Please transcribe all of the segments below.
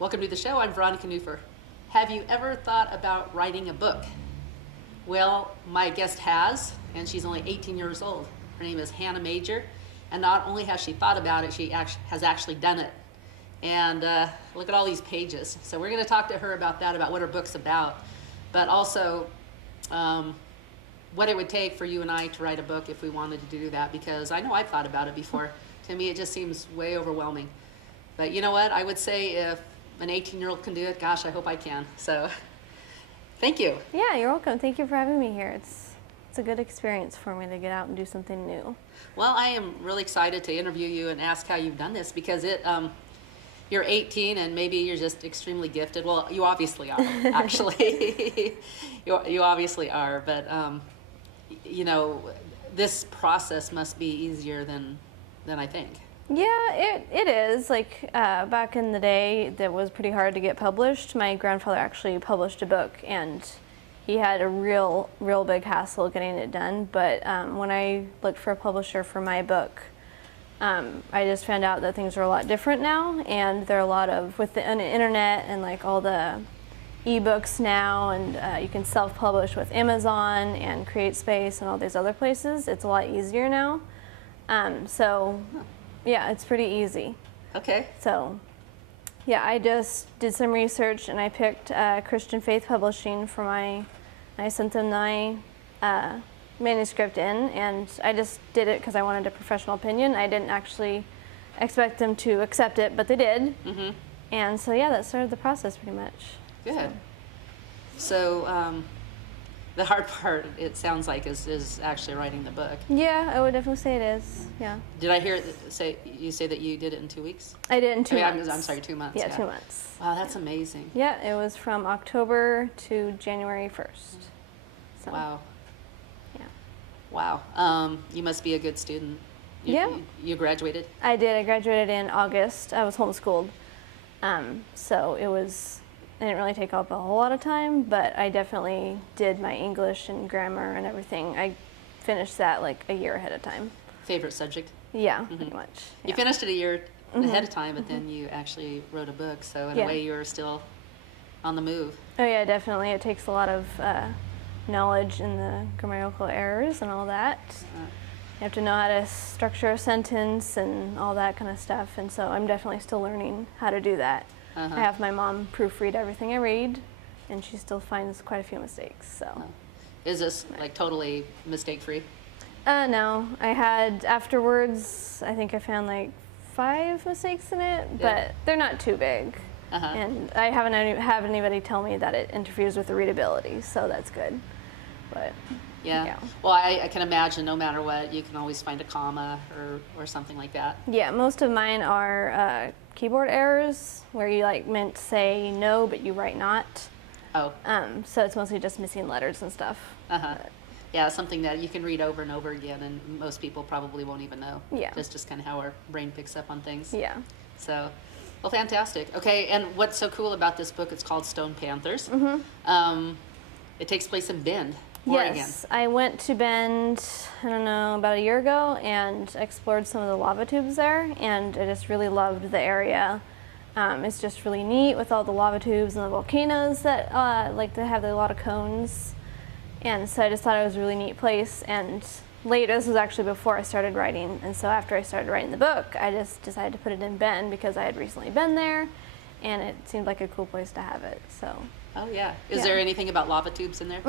Welcome to the show. I'm Veronica Newfer. Have you ever thought about writing a book? Well, my guest has, and she's only 18 years old. Her name is Hannah Major, and not only has she thought about it, she has actually done it. And look at all these pages. So we're going to talk to her about that, about what her book's about, but also what it would take for you and I to write a book if we wanted to do that, because I know I've thought about it before. To me, it just seems way overwhelming. But you know what? I would say if an 18-year-old can do it, gosh, I hope I can. So thank you. Yeah, you're welcome. Thank you for having me here. It's a good experience for me to get out and do something new. Well, I am really excited to interview you and ask how you've done this, because you're 18 and maybe you're just extremely gifted. Well, you obviously are, actually. you obviously are, but you know, this process must be easier than I think. Yeah, it is. Like back in the day, that was pretty hard to get published. My grandfather actually published a book, and he had a real big hassle getting it done. But when I looked for a publisher for my book, I just found out that things are a lot different now, and there are a lot of, with the internet and like all the ebooks now, and you can self-publish with Amazon and CreateSpace and all these other places. It's a lot easier now. So yeah, it's pretty easy. Okay. So yeah, I just did some research and I picked Christian Faith Publishing for I sent them my manuscript in, and I just did it because I wanted a professional opinion. I didn't actually expect them to accept it, but they did. Mm-hmm. And so yeah, that started the process pretty much. Good. So the hard part, it sounds like, is actually writing the book. Yeah, I would definitely say it is. Yeah. Did I hear say that you did it in 2 weeks? I did it in 2 months. I'm sorry, 2 months. Yeah, 2 months. Wow, that's amazing. Yeah, it was from October to January 1st. So, wow. Yeah. Wow. You must be a good student. You graduated? I did. I graduated in August. I was homeschooled. So I didn't really take up a whole lot of time, but I definitely did my English and grammar and everything. I finished that like a year ahead of time. Favorite subject? Yeah, pretty much. Yeah. You finished it a year ahead of time, but then you actually wrote a book, so in a way you were still on the move. Oh yeah, definitely. It takes a lot of knowledge in the grammatical errors and all that. You have to know how to structure a sentence and all that kind of stuff, and so I'm definitely still learning how to do that. I have my mom proofread everything I read, and she still finds quite a few mistakes. So, is this like totally mistake-free? No, I had afterwards. I think I found like 5 mistakes in it, but they're not too big. And I haven't had anybody tell me that it interferes with the readability, so that's good. But yeah. Well, I can imagine no matter what, you can always find a comma or something like that. Yeah, most of mine are keyboard errors where you like meant to say no, but you write not. Oh. So it's mostly just missing letters and stuff. Yeah, something that you can read over and over again, and most people probably won't even know. Yeah. That's just kind of how our brain picks up on things. Yeah. So, well, fantastic. Okay, and what's so cool about this book? It's called Stone Panthers. It takes place in Bend, Oregon. Yes, I went to Bend, I don't know, about a year ago, and explored some of the lava tubes there, and I just really loved the area. It's just really neat with all the lava tubes and the volcanoes that like to have a lot of cones, and so I just thought it was a really neat place. And later, this was actually before I started writing, and so after I started writing the book, I just decided to put it in Bend because I had recently been there, and it seemed like a cool place to have it. So. Oh yeah. Is there anything about lava tubes in there?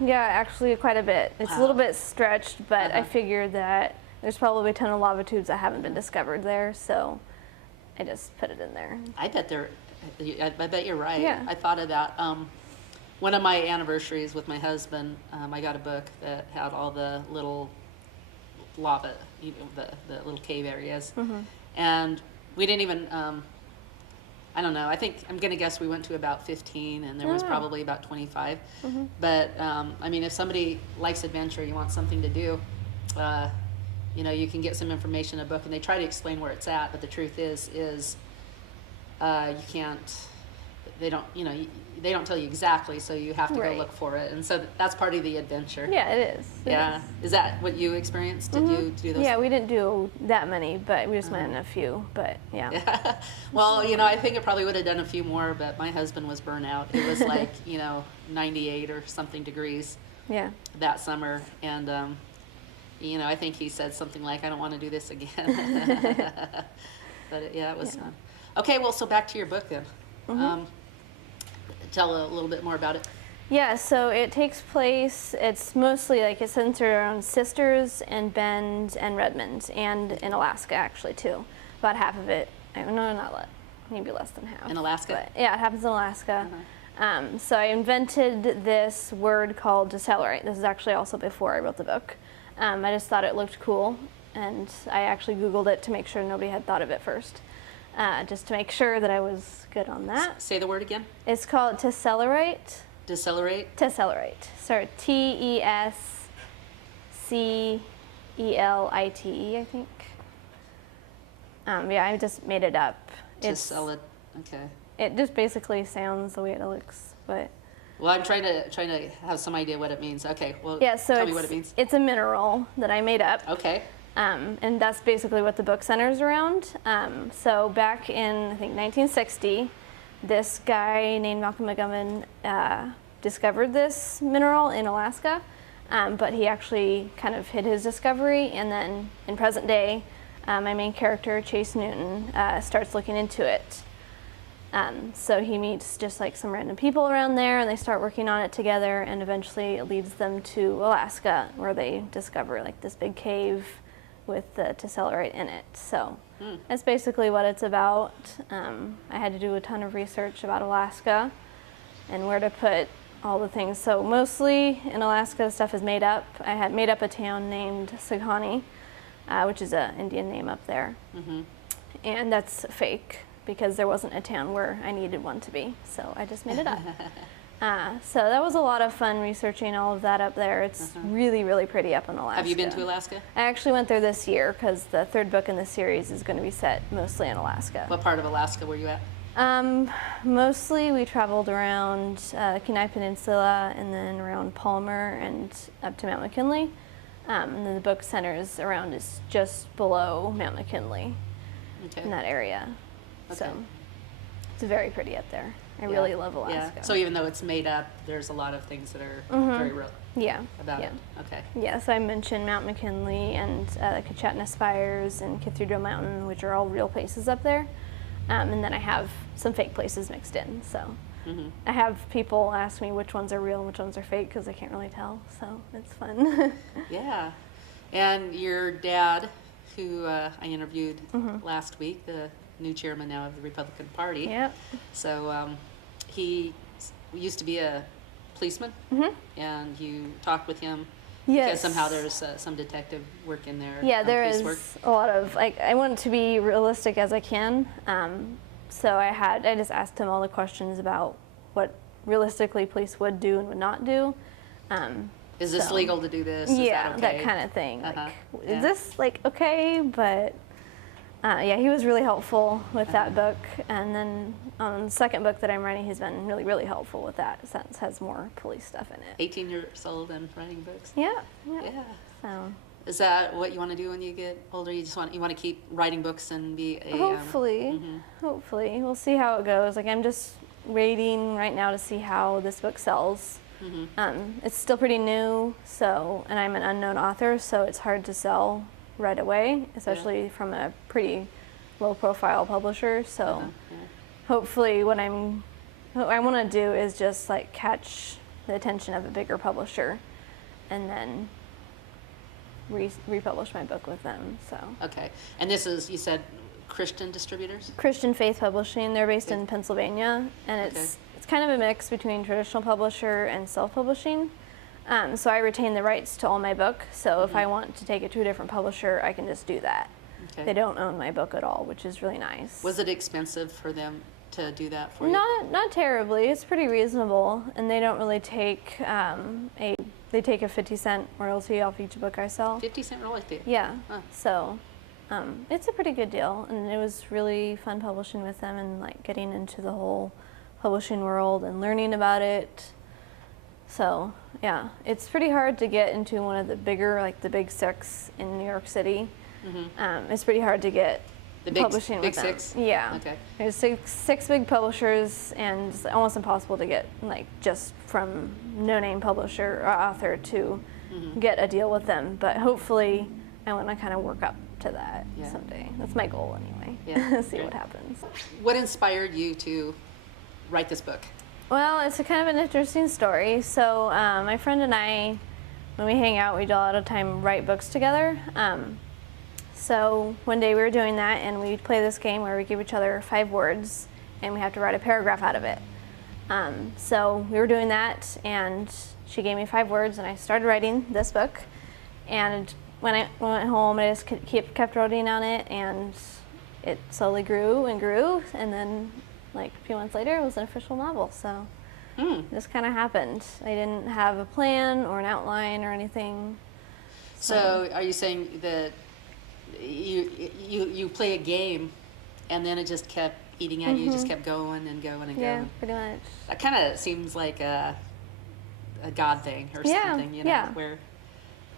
Yeah, actually quite a bit. It's a little bit stretched, but I figured that there's probably a ton of lava tubes that haven't been discovered there, so I just put it in there. I bet you're right. Yeah. I thought of that. One of my anniversaries with my husband, I got a book that had all the little lava, the little cave areas, and we didn't even. I don't know. I'm going to guess we went to about 15, and there was probably about 25. But, I mean, if somebody likes adventure, you want something to do, you can get some information in a book, and they try to explain where it's at, but the truth is you can't they don't, they don't tell you exactly, so you have to go Right. look for it. And so that's part of the adventure. Yeah, it is. It Yeah. is. Is that what you experienced? Did you do those? Yeah, we didn't do that many, but we just went in a few. But yeah. Yeah. Well, I think I probably would have done a few more, but my husband was burnt out. It was like, 98 or something degrees Yeah. that summer. And, I think he said something like, I don't want to do this again. But it was fun. Okay, well, so back to your book then. Tell a little bit more about it. Yeah, so it takes place, it's mostly like it's centered around Sisters and Bend and Redmond, and in Alaska actually too. About half of it, no, maybe less than half. In Alaska? But yeah, it happens in Alaska. So I invented this word called decelerate. This is actually also before I wrote the book. I just thought it looked cool, and I actually Googled it to make sure nobody had thought of it first, just to make sure that I was good on that. Say the word again. It's called decelerate. Decelerate? Tessellite. So Tescelite, I think. I just made it up. Tessellite. Okay. It just basically sounds the way it looks, but. Well, I'm trying to have some idea what it means. Okay. Well, Yeah, so tell me what it means. it's a mineral that I made up. Okay. And that's basically what the book centers around. So back in, I think, 1960, this guy named Malcolm McGovern discovered this mineral in Alaska, but he actually kind of hid his discovery, and then in present day, my main character, Chase Newton, starts looking into it. So he meets just like some random people around there, and they start working on it together, and eventually it leads them to Alaska, where they discover like this big cave with the tessellite in it. So that's basically what it's about. I had to do a ton of research about Alaska and where to put all the things. So mostly in Alaska, stuff is made up. I had made up a town named Sagani, which is an Indian name up there. And that's fake because there wasn't a town where I needed one to be. So I just made it up. So that was a lot of fun researching all of that up there. It's really, really pretty up in Alaska. Have you been to Alaska? I actually went there this year because the third book in the series is going to be set mostly in Alaska. What part of Alaska were you at? Mostly we traveled around Kenai Peninsula and then around Palmer and up to Mount McKinley. And then the book centers around is just below Mount McKinley in that area. So it's very pretty up there. I really love Alaska. Yeah. So even though it's made up, there's a lot of things that are very real about it. Okay. Yeah, so I mentioned Mount McKinley and the Kachatna Spires and Cathedral Mountain, which are all real places up there. And then I have some fake places mixed in. So I have people ask me which ones are real and which ones are fake because I can't really tell. So it's fun. Yeah. And your dad, who I interviewed last week, the new chairman now of the Republican Party. Yep. So he used to be a policeman, and you talked with him. Yes. Because somehow there's some detective work in there. Yeah, there police is work. a lot of, I want to be realistic as I can. So I just asked him all the questions about what realistically police would do and would not do. Is this legal to do this? Is Yeah, that okay? kind of thing. Like, Yeah. is this like okay? But yeah, he was really helpful with that book. And then on the second book that I'm writing, he's been really, really helpful with that since it has more police stuff in it. 18 years old and writing books. Yeah. Yeah. So Is that what you want to do when you get older? You want to keep writing books and be a hopefully, hopefully we'll see how it goes. Like I'm just waiting right now to see how this book sells. It's still pretty new, and I'm an unknown author, so it's hard to sell right away, especially from a pretty low-profile publisher. So hopefully, what I want to do is just like catch the attention of a bigger publisher, and then republish my book with them. So Okay, and this is, you said, Christian distributors? Christian Faith Publishing. They're based in Pennsylvania, and it's kind of a mix between traditional publisher and self-publishing. So I retain the rights to all my book. So if I want to take it to a different publisher, I can just do that. Okay. They don't own my book at all, which is really nice. Was it expensive for them to do that for you? Not terribly. It's pretty reasonable, and they don't really take they take a 50-cent royalty off each book I sell. 50-cent royalty? Yeah. Huh. So it's a pretty good deal, and it was really fun publishing with them and like getting into the whole publishing world and learning about it. So yeah, it's pretty hard to get into one of the bigger, like the big six in New York City. It's pretty hard to get The big, publishing big with them. six? Yeah. Okay. There's six big publishers, and it's almost impossible to get, like, just from no-name publisher or author to get a deal with them. But hopefully I want to kind of work up to that someday. That's my goal anyway. Yeah. See what happens. What inspired you to write this book? Well, it's a kind of an interesting story. So my friend and I, when we hang out, we do a lot of time write books together. So one day we were doing that, and we play this game where we give each other 5 words, and we have to write a paragraph out of it. So we were doing that, and she gave me 5 words, and I started writing this book. And when I went home, I just kept writing on it, and it slowly grew and grew, and then like a few months later, it was an official novel. So it just kind of happened. I didn't have a plan or an outline or anything. So are you saying that you play a game, and then it just kept eating at you, you just kept going and going and Yeah, going? pretty much. That kind of seems like a God thing or something, you know, where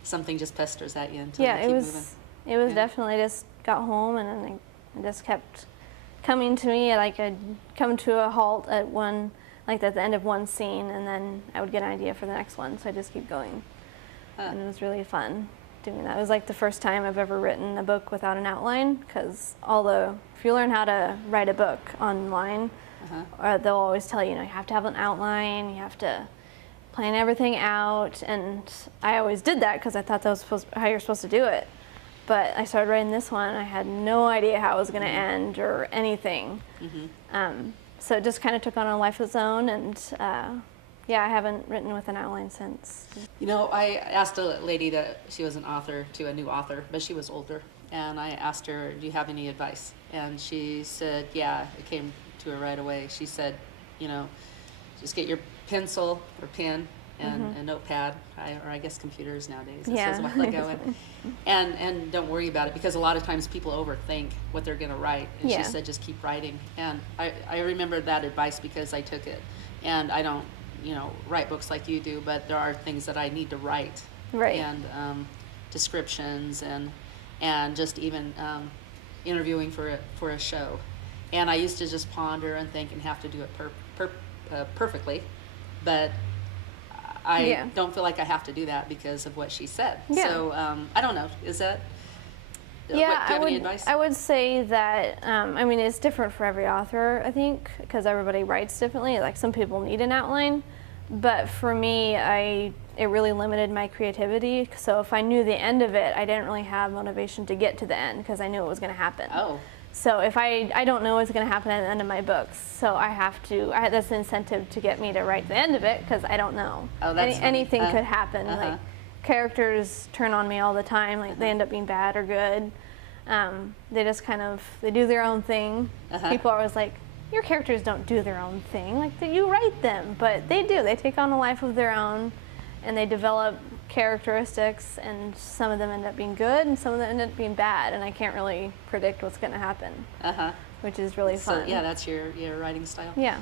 something just pesters at you until you keep moving. It was definitely just got home, and then it just kept coming to me. Like I'd come to a halt at one, like at the end of one scene, and then I would get an idea for the next one. So I just keep going, and it was really fun doing that. It was like the first time I've ever written a book without an outline, because if you learn how to write a book online, they'll always tell you, you have to have an outline, you have to plan everything out, and I always did that because I thought that was how you're supposed to do it. But I started writing this one, I had no idea how it was going to end or anything. So it just kind of took on a life of its own, and I haven't written with an outline since. I asked a lady that she was an author to a new author, but she was older, and I asked her, do you have any advice? And she said, yeah, it came to her right away. She said, just get your pencil or pen and a notepad, or I guess computers nowadays. It says what they go in. And don't worry about it, because a lot of times people overthink what they're going to write. And she said, just keep writing. And I remember that advice because I took it. And I don't, write books like you do, but there are things that I need to write. Right. And descriptions and just even interviewing for a show. And I used to just ponder and think and have to do it perfectly. But I don't feel like I have to do that because of what she said. Yeah. So I don't know. Is that? Yeah, do you have any advice? I would say that it's different for every author, I think, because everybody writes differently. Like some people need an outline, but for me, it really limited my creativity. So if I knew the end of it, I didn't really have motivation to get to the end because I knew it was going to happen. Oh. So if I don't know what's going to happen at the end of my books, so that's an incentive to get me to write the end of it because I don't know. Oh, that's anything could happen. Like characters turn on me all the time. Like they end up being bad or good. They just they do their own thing. People are always like, your characters don't do their own thing. Like you write them, but they do. They take on a life of their own, and they develop characteristics, and some of them end up being good and some of them end up being bad, and I can't really predict what's going to happen, which is really fun. So that's your writing style? Yeah.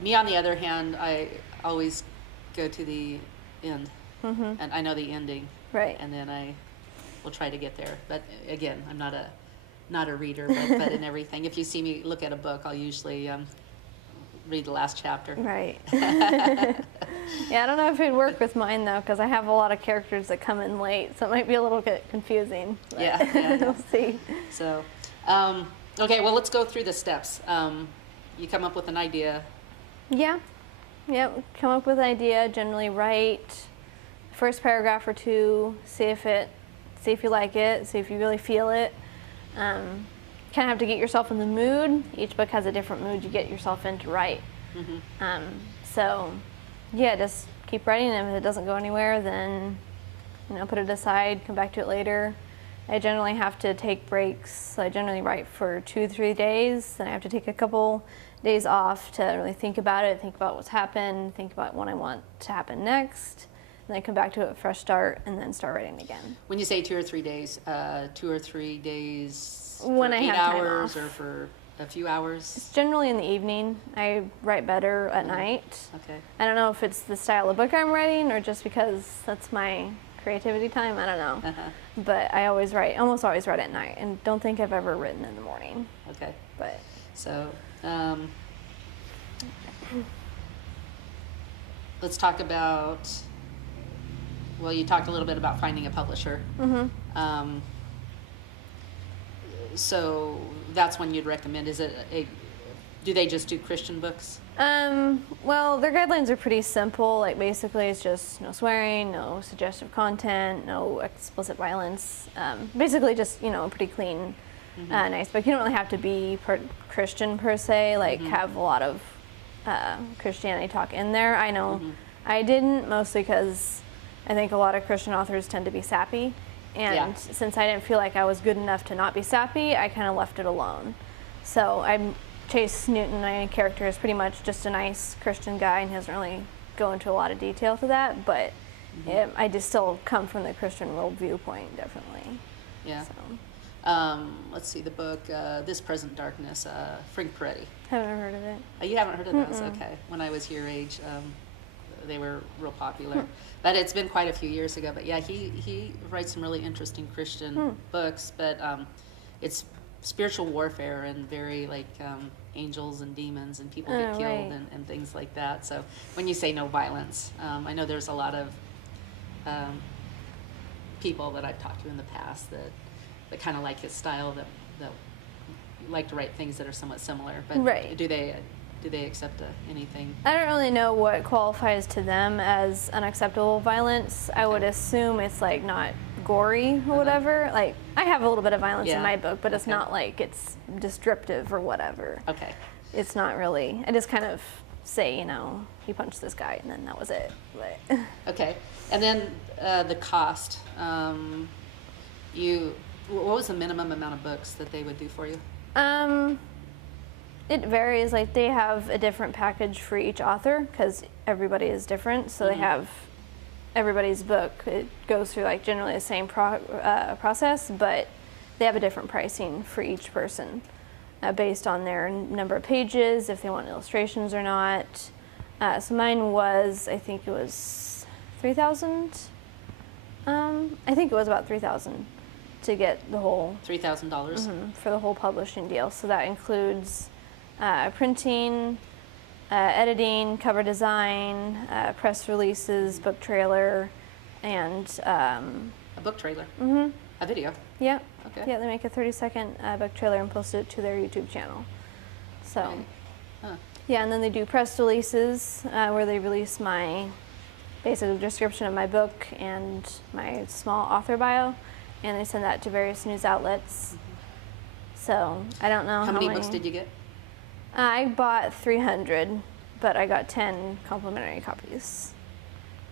Me, on the other hand, I always go to the end, and I know the ending, right, and then I will try to get there. But again, I'm not a reader, but in everything, if you see me look at a book, I'll usually read the last chapter. Right. Yeah, I don't know if it'd work with mine though, because I have a lot of characters that come in late, so it might be a little bit confusing. Yeah. We'll see. So, okay, well, let's go through the steps. You come up with an idea. Yeah. Yep. Come up with an idea. Generally, write first paragraph or two. See if you like it. See if you really feel it. Kind of have to get yourself in the mood. Each book has a different mood you get yourself in to write. So, just keep writing, and if it doesn't go anywhere, then put it aside, come back to it later. I generally have to take breaks. So I generally write for 2 to 3 days, then I have to take a couple days off to really think about it, think about what's happened, think about what I want to happen next, and then come back to it, fresh start, and then start writing again. When you say 2 or 3 days, 2 or 3 days when for I 8 have time hours off. or for a few hours? It's generally in the evening. I write better at night. Okay. I don't know if it's the style of book I'm writing or just because that's my creativity time. I don't know. But I almost always write at night, and don't think I've ever written in the morning. Okay. But So, let's talk about, well, you talked a little bit about finding a publisher. So that's one you'd recommend. Do they just do Christian books? Well, their guidelines are pretty simple. Like basically, it's just no swearing, no suggestive content, no explicit violence. Basically, just a pretty clean, nice book. You don't really have to be Christian per se. Like have a lot of Christianity talk in there. I know I didn't, mostly because I think a lot of Christian authors tend to be sappy. And since I didn't feel like I was good enough to not be sappy, I kind of left it alone. So Chase Newton, my character, is pretty much just a nice Christian guy and doesn't really go into a lot of detail to that, but I just still come from the Christian world viewpoint, definitely. Yeah. So. Let's see, the book, This Present Darkness, Frank Peretti. Haven't heard of it. You haven't heard of those? Okay. When I was your age, they were real popular. But it's been quite a few years ago. But yeah, he writes some really interesting Christian books, but it's spiritual warfare and very like angels and demons and people get killed and things like that. So when you say no violence, I know there's a lot of people that I've talked to in the past that kind of like his style, that like to write things that are somewhat similar. But do they accept anything? I don't really know what qualifies to them as unacceptable violence. I would assume it's like not gory or whatever. Like I have a little bit of violence in my book, but it's not like it's descriptive or whatever. Okay. It's not really. I just kind of say, he punched this guy, and then that was it. But. Okay. And then the cost. What was the minimum amount of books that they would do for you? It varies. Like they have a different package for each author because everybody is different. So they have everybody's book. It goes through like generally the same process, but they have a different pricing for each person based on their number of pages, if they want illustrations or not. So mine was, I think it was $3,000. I think it was about $3,000 to get the whole $3,000 for the whole publishing deal. So that includes printing, editing, cover design, press releases, book trailer, and a book trailer. A video. Yeah. Okay. Yeah, they make a 30-second book trailer and post it to their YouTube channel. So. Okay. Yeah, and then they do press releases where they release my basic description of my book and my small author bio, and they send that to various news outlets. So I don't know how many books did you get? I bought 300, but I got 10 complimentary copies.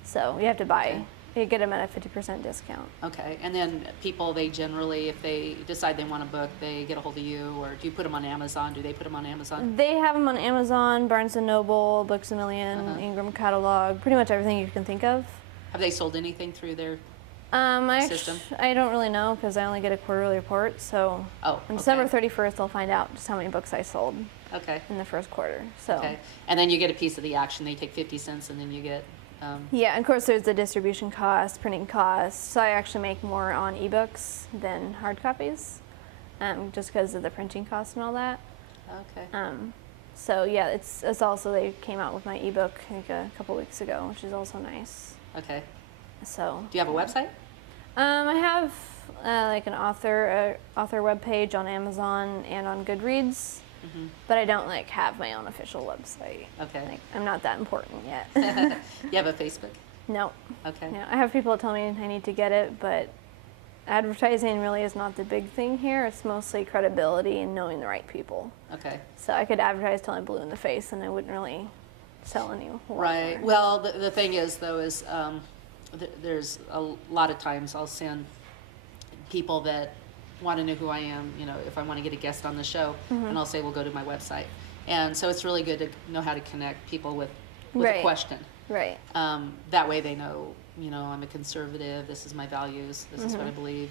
So you have to buy. Okay. You get them at a 50% discount. Okay, and then people, they generally, if they decide they want a book, they get a hold of you, or do you put them on Amazon? Do they put them on Amazon? They have them on Amazon, Barnes & Noble, Books A Million, Ingram Catalog, pretty much everything you can think of. Have they sold anything through their system? I don't really know because I only get a quarterly report, so on December 31st I'll find out just how many books I sold in the first quarter. So. Okay, and then you get a piece of the action. They take 50 cents, and then you get... yeah, and of course there's the distribution costs, printing costs, so I actually make more on ebooks than hard copies, just because of the printing costs and all that. Okay. So yeah, it's also, they came out with my ebook like a couple weeks ago, which is also nice. Okay. So. Do you have a website? I have like an author webpage on Amazon and on Goodreads, but I don't like have my own official website. Okay. Like, I'm not that important yet. You have a Facebook? No. Okay. No, I have people tell me I need to get it, but advertising really is not the big thing here. It's mostly credibility and knowing the right people. Okay. So I could advertise till I'm blue in the face, and I wouldn't really sell any. Right. Well, the thing is, though, is there's a lot of times I'll send people that want to know who I am, if I want to get a guest on the show, and I'll say, well, go to my website. And so it's really good to know how to connect people with a question. Right. That way they know, I'm a conservative, this is my values, this is what I believe,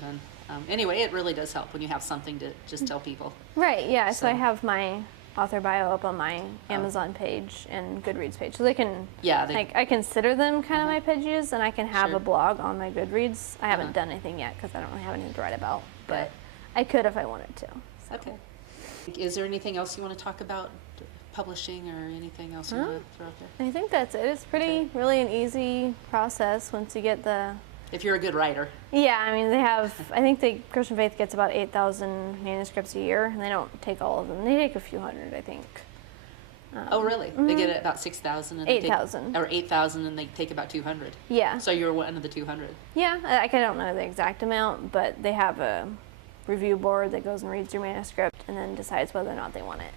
Anyway, it really does help when you have something to just tell people. Right, yeah. So I So- have my author bio up on my Amazon page and Goodreads page. So they can, Yeah, I consider them kind of my pages, and I can have Sure. a blog on my Goodreads. I haven't Uh-huh. done anything yet because I don't really have anything to write about, but Yeah. I could if I wanted to. So. Okay. Is there anything else you want to talk about publishing or anything else you Huh? want to throw out there? I think that's it. It's pretty, really an easy process once you get the. If you're a good writer. Yeah, I mean, they have, I think the Christian Faith gets about 8,000 manuscripts a year, and they don't take all of them. They take a few hundred, I think. Oh, really? They get about 6,000? and they take- 8,000. Or 8,000 and they take about 200. Yeah. So you're one of the 200. Yeah, I don't know the exact amount, but they have a review board that goes and reads your manuscript and then decides whether or not they want it.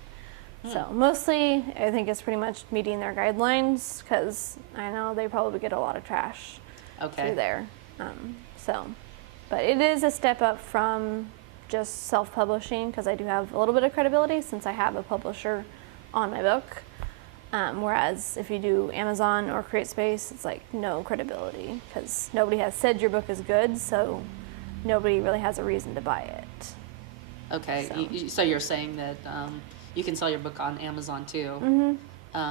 So mostly, I think it's pretty much meeting their guidelines, because I know they probably get a lot of trash Okay. through there. But it is a step up from just self-publishing, because I do have a little bit of credibility since I have a publisher on my book. Whereas if you do Amazon or CreateSpace, it's like no credibility, because nobody has said your book is good, so nobody really has a reason to buy it. Okay. So- So you're saying that you can sell your book on Amazon too,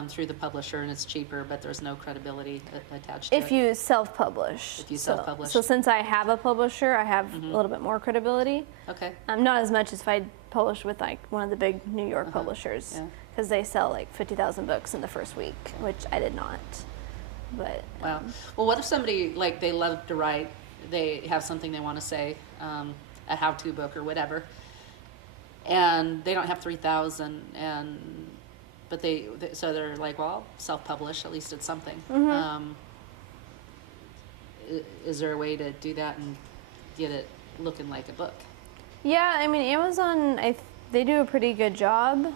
through the publisher, and it's cheaper, but there's no credibility attached to it. If you self-publish. If you So- self-publish. So since I have a publisher, I have a little bit more credibility. Okay. Not as much as if I published with like one of the big New York publishers, Yeah. because they sell like 50,000 books in the first week, which I did not. But Wow. Well, what if somebody, like, they love to write, they have something they want to say, a how-to book or whatever, and they don't have 3,000, but so they're like, well, I'll self-publish, at least it's something. Is there a way to do that and get it looking like a book? yeah, I mean, Amazon, they do a pretty good job.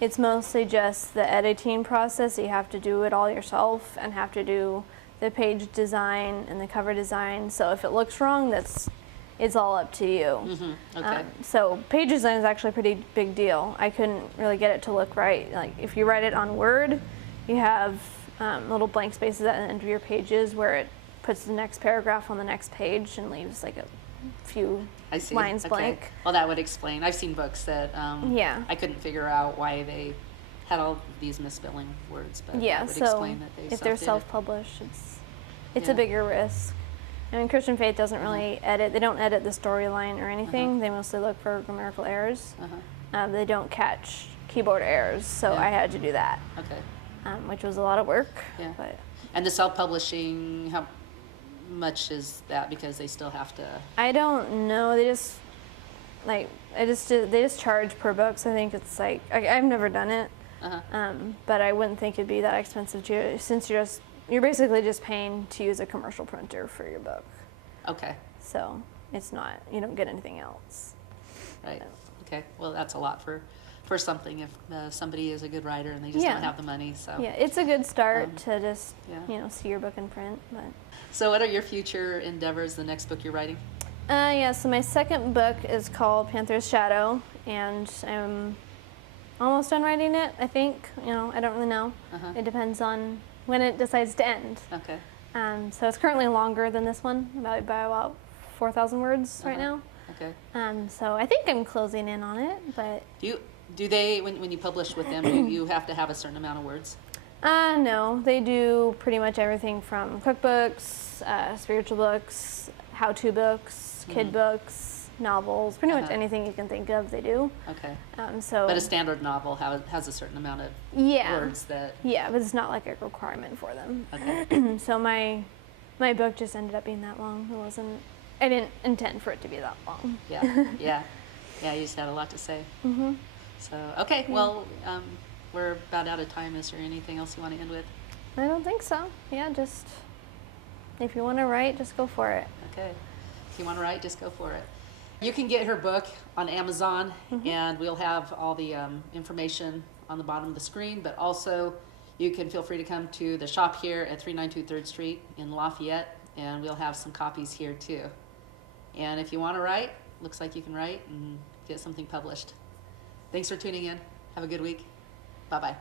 It's mostly just the editing process. You have to do it all yourself and have to do the page design and the cover design. So if it looks wrong, it's all up to you. Okay. So page design is actually a pretty big deal. I couldn't really get it to look right. Like if you write it on Word, you have little blank spaces at the end of your pages where it puts the next paragraph on the next page and leaves like a few I see. lines Okay. blank. Well, that would explain. I've seen books that Yeah. I couldn't figure out why they had all these misspelling words, but Yeah, that would so explain that they if they're self-did it. self-published, it's Yeah. a bigger risk. I mean, Christian Faith doesn't really edit. They don't edit the storyline or anything. They mostly look for grammatical errors. They don't catch keyboard errors, so Yeah. I had to do that, Okay. which was a lot of work. Yeah. But And the self-publishing, how much is that? Because they still have to. I don't know. They just they just charge per book. So I think it's like I've never done it, but I wouldn't think it'd be that expensive to, since you're basically just paying to use a commercial printer for your book. Okay. So it's not, you don't get anything else. Right. Okay. Well, that's a lot for something if somebody is a good writer and they just Yeah. don't have the money. So. Yeah, it's a good start to just, yeah. see your book in print. But So, what are your future endeavors? The next book you're writing? yeah, so my second book is called Panther's Shadow, and I'm almost done writing it, I think. I don't really know. It depends on when it decides to end. Okay. So it's currently longer than this one, by about 4,000 words right now. Okay. So I think I'm closing in on it, but Do they, when you publish with them, do you have to have a certain amount of words? no, they do pretty much everything from cookbooks, spiritual books, how-to books, kid books, novels, pretty much anything you can think of, they do. Okay. So But a standard novel has a certain amount of yeah, words that. yeah, but it's not like a requirement for them. Okay. So my book just ended up being that long. I didn't intend for it to be that long. Yeah. Yeah. Yeah. You just had a lot to say. So okay. Well, we're about out of time. Is there anything else you want to end with? I don't think so. Yeah, just if you want to write, just go for it. Okay. If you want to write, just go for it. You can get her book on Amazon, and we'll have all the information on the bottom of the screen, but also you can feel free to come to the shop here at 392 3rd Street in Lafayette, and we'll have some copies here too. And if you want to write, looks like you can write and get something published. Thanks for tuning in. Have a good week. Bye-bye.